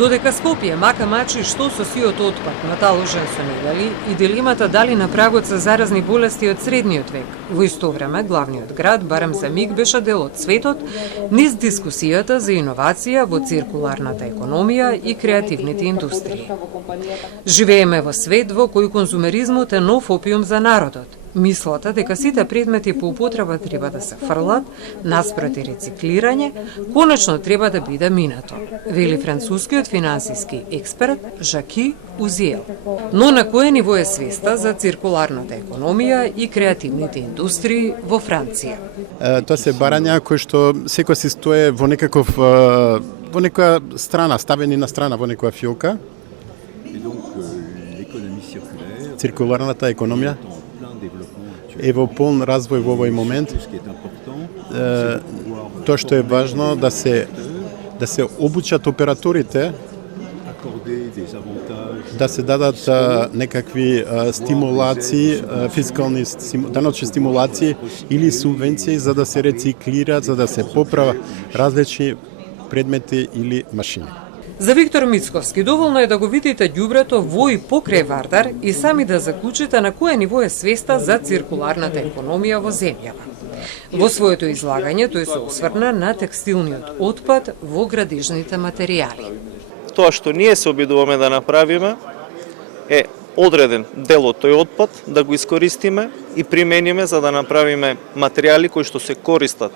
Додека Скопје мака мачи што со сиот отпад наталожен со недели и дилемата дали на прагот се заразни болести од средниот век, во исто време главниот град барем за миг беше дел од светот низ дискусијата за иновација во циркуларната економија и креативните индустрии. Живееме во свет во кој конзумеризмот е нов опиум за народот. Мислата дека сите предмети по употреба треба да се фрлат, наспроти рециклирање, конечно треба да биде минато, вели францускиот финансиски експерт Жаки Узиел. Но на кое ниво е свеста за циркуларната економија и креативните индустрии во Франција? Тоа се барања кои што секој се стое во некаков во некоја страна, ставени на страна во некоја фиока. Циркуларната економија е во полн развој во овој момент. Тоа што е важно да се обучат операторите, да се дадат некакви стимулации, фискални даночни стимулации или субвенции за да се рециклираат, за да се поправа различни предмети или машини. За Виктор Мицковски доволно е да го видите ѓубрето во и покрај Вардар и сами да заклучите на кое ниво е свеста за циркуларната економија во земјава. Во своето излагање тој се осврна на текстилниот отпад во градежните материјали. Тоа што ние се обидуваме да направиме е одреден дел од тој отпад да го искористиме и примениме за да направиме материјали кои што се користат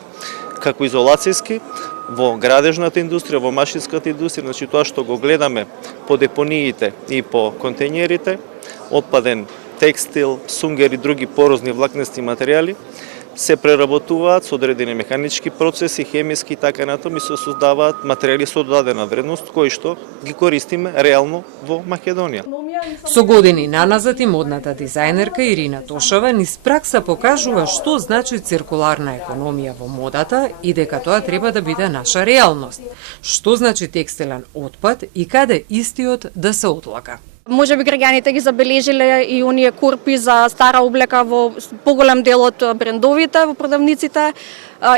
како изолацијски во градежната индустрија, во машинската индустрија, значи тоа што го гледаме по депониите и по контејнерите, отпаден текстил, сунгер и други порозни влакнести материјали, се преработуваат со одредени механички процеси, хемиски и така натаму и се создаваат материјали со додадена вредност кои што ги користиме реално во Македонија. Со години наназад и модната дизајнерка Ирина Тошева низ пракса покажува што значи циркуларна економија во модата и дека тоа треба да биде наша реалност. Што значи текстилен отпад и каде истиот да се одлага. Може би граѓаните ги забележиле и оние курпи за стара облека во поголем дел од брендовите, во продавниците,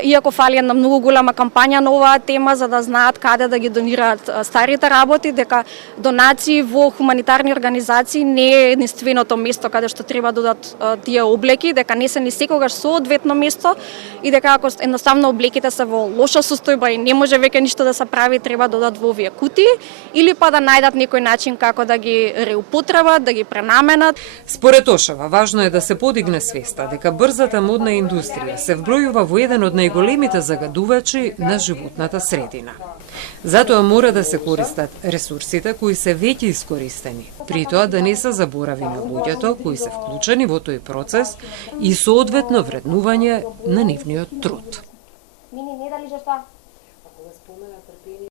иако фали една многу голема кампања на оваа тема за да знаат каде да ги донираат старите работи, дека донации во хуманитарни организации не е единственото место каде што треба да дадат тие облеки, дека не се ни секогаш соодветно место и дека ако едноставно облеките се во лоша состојба и не може веќе ништо да се прави, треба да дадат во овие кутии или па да најдат некој начин како да ги реупотребат, да ги пренаменат. Според Тошева, важно е да се подигне свеста дека брзата модна индустрија се вбројува во еден од најголемите загадувачи на животната средина. Затоа мора да се користат ресурсите кои се веќе искористени, при тоа да не се заборави на луѓето кои се вклучени во тој процес и соодветно вреднување на нивниот труд.